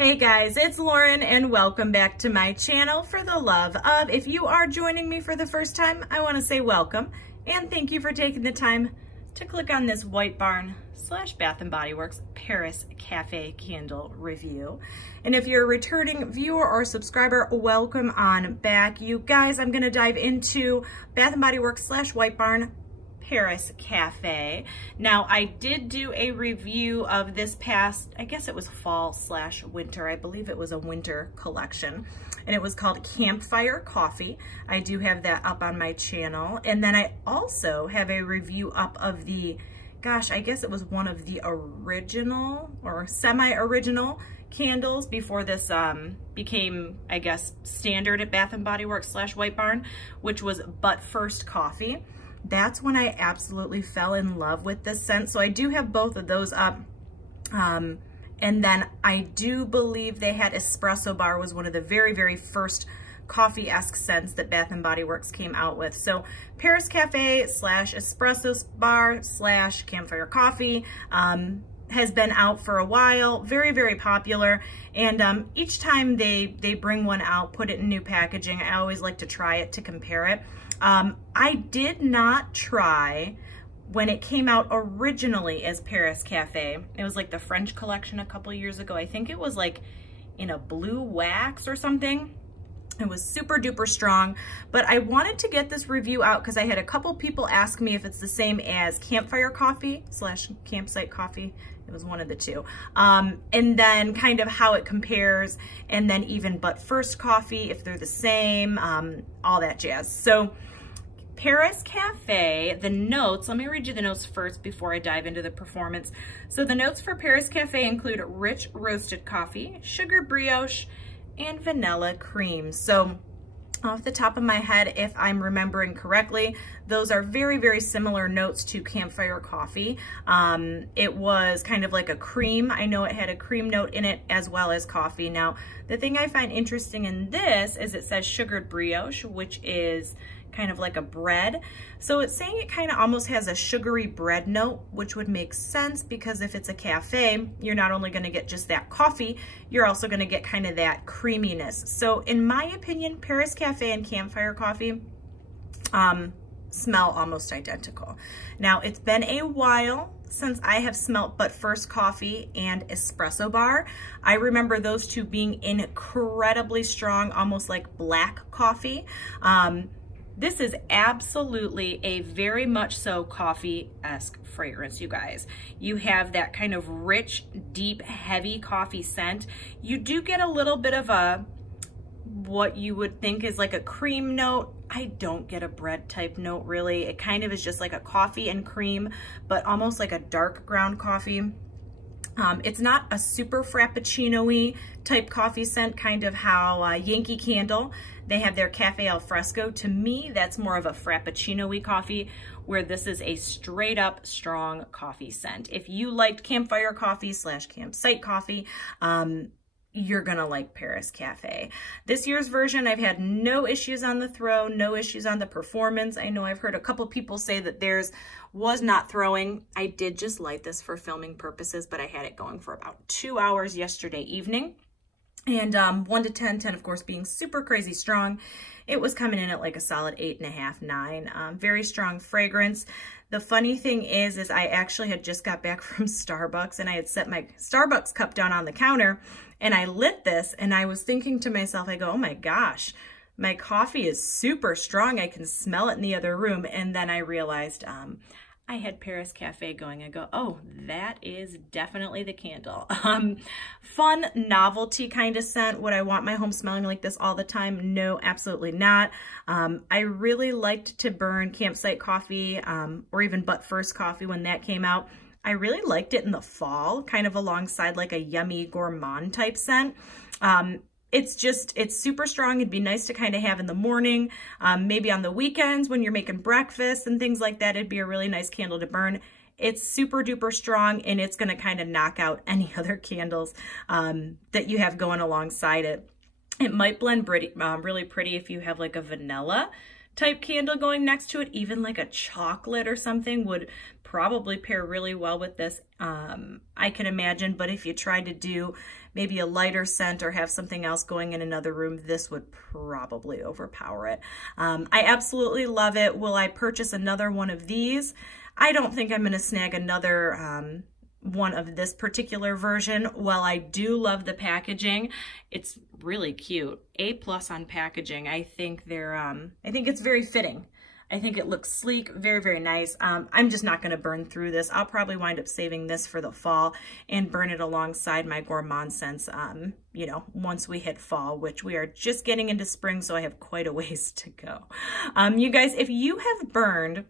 Hey guys, it's Lauren and welcome back to my channel for the love of. If you are joining me for the first time, I want to say welcome and thank you for taking the time to click on this White Barn / Bath & Body Works Paris Cafe candle review. And if you're a returning viewer or subscriber, welcome on back. You guys, I'm going to dive into Bath & Body Works / White Barn Paris Cafe. Now, I did do a review of this past, I guess it was fall / winter. I believe it was a winter collection, and it was called Campfire Coffee. I do have that up on my channel. And then I also have a review up of the, gosh, I guess it was one of the original or semi-original candles before this became, I guess, standard at Bath & Body Works / White Barn, which was But First Coffee. That's when I absolutely fell in love with this scent. So I do have both of those up. And then I do believe they had Espresso Bar was one of the very, very first coffee-esque scents that Bath & Body Works came out with. So Paris Cafe / Espresso Bar / Campfire Coffee has been out for a while, very, very popular. And each time they bring one out, put it in new packaging, I always like to try it to compare it. I did not try when it came out originally as Paris Cafe. It was like the French collection a couple years ago. I think it was like in a blue wax or something. It was super duper strong, but I wanted to get this review out because I had a couple people ask me if it's the same as Campfire Coffee / Campsite Coffee. It was one of the two. And then kind of how it compares, and then even But First Coffee, if they're the same, all that jazz. So Paris Cafe, the notes, let me read you the notes first before I dive into the performance. So the notes for Paris Cafe include rich roasted coffee, sugar brioche, and vanilla cream. So off the top of my head, if I'm remembering correctly, those are very, very similar notes to Campfire Coffee. It was kind of like a cream. I know it had a cream note in it as well as coffee. Now, the thing I find interesting in this is it says sugared brioche, which is kind of like a bread. So it's saying it kind of almost has a sugary bread note, which would make sense because if it's a cafe, you're not only going to get just that coffee, you're also going to get kind of that creaminess. So in my opinion, Paris Cafe and Campfire Coffee smell almost identical. Now, it's been a while since I have smelt But First Coffee and Espresso Bar. I remember those two being incredibly strong, almost like black coffee. This is absolutely a very much so coffee-esque fragrance, you guys. You have that kind of rich, deep, heavy coffee scent. You do get a little bit of a, what you would think is like a cream note. I don't get a bread type note really. It kind of is just like a coffee and cream, but almost like a dark ground coffee. It's not a super frappuccino-y type coffee scent, kind of how Yankee Candle, they have their Cafe Al Fresco. To me, that's more of a frappuccino-y coffee, where this is a straight up strong coffee scent. If you liked Campfire Coffee / Campsite Coffee, you're gonna like Paris Cafe. This year's version, I've had no issues on the throw, no issues on the performance. I know I've heard a couple people say that theirs was not throwing. I did just light this for filming purposes, but I had it going for about 2 hours yesterday evening. And 1 to 10, 10 of course being super crazy strong. It was coming in at like a solid 8.5, 9. Very strong fragrance. The funny thing is I actually had just got back from Starbucks and I had set my Starbucks cup down on the counter and I lit this and I was thinking to myself, I go, oh my gosh, my coffee is super strong. I can smell it in the other room. And then I realized I had Paris Cafe going. I go, oh, that is definitely the candle. Fun novelty kind of scent. Would I want my home smelling like this all the time? No, absolutely not. I really liked to burn Campsite Coffee or even But First Coffee when that came out. I really liked it in the fall, kind of alongside like a yummy gourmand type scent. It's super strong. It'd be nice to kind of have in the morning, maybe on the weekends when you're making breakfast and things like that. It'd be a really nice candle to burn. It's super duper strong and it's going to kind of knock out any other candles that you have going alongside it. It might blend really pretty if you have like a vanilla type candle going next to it. Even like a chocolate or something would probably pair really well with this, I can imagine. But if you tried to do maybe a lighter scent or have something else going in another room, this would probably overpower it. I absolutely love it. Will I purchase another one of these? I don't think I'm going to snag another one of this particular version. While I do love the packaging, it's really cute. A+ on packaging. I think they're I think it's very fitting. I think it looks sleek, very, very nice. I'm just not going to burn through this. I'll probably wind up saving this for the fall and burn it alongside my gourmand scents, you know, once we hit fall, which we are just getting into spring, so I have quite a ways to go. You guys, if you have burned,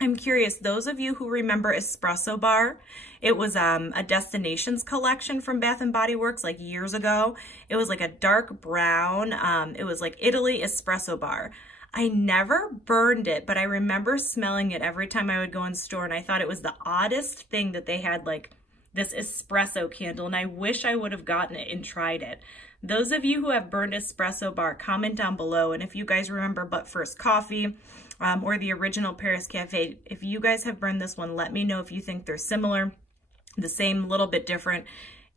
I'm curious, those of you who remember Espresso Bar, it was a Destinations collection from Bath & Body Works like years ago. It was like a dark brown, it was like Italy Espresso Bar. I never burned it, but I remember smelling it every time I would go in store, and I thought it was the oddest thing that they had like this espresso candle, and I wish I would have gotten it and tried it. Those of you who have burned Espresso Bar, comment down below, and if you guys remember But First Coffee or the original Paris Cafe, if you guys have burned this one, let me know if you think they're similar, the same, little bit different.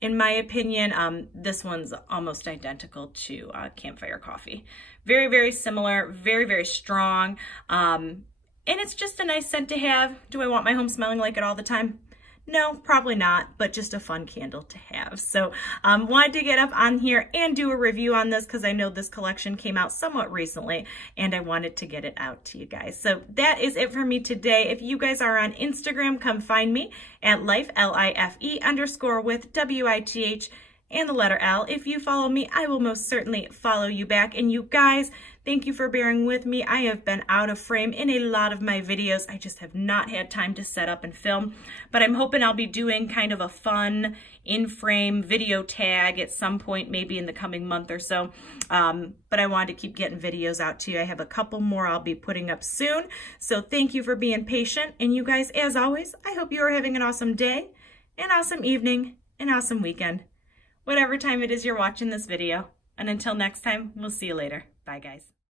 In my opinion, this one's almost identical to Campfire Coffee. Very, very similar, very, very strong. And it's just a nice scent to have. Do I want my home smelling like it all the time? No, probably not, but just a fun candle to have. So wanted to get up on here and do a review on this because I know this collection came out somewhat recently and I wanted to get it out to you guys. So that is it for me today. If you guys are on Instagram, come find me at life, L-I-F-E _ with W-I-T-H and the letter L. If you follow me, I will most certainly follow you back. And you guys, thank you for bearing with me. I have been out of frame in a lot of my videos. I just have not had time to set up and film, but I'm hoping I'll be doing kind of a fun in-frame video tag at some point, maybe in the coming month or so. But I wanted to keep getting videos out to you. I have a couple more I'll be putting up soon. So thank you for being patient. And you guys, as always, I hope you are having an awesome day, an awesome evening, an awesome weekend, whatever time it is you're watching this video. And until next time, we'll see you later. Bye, guys.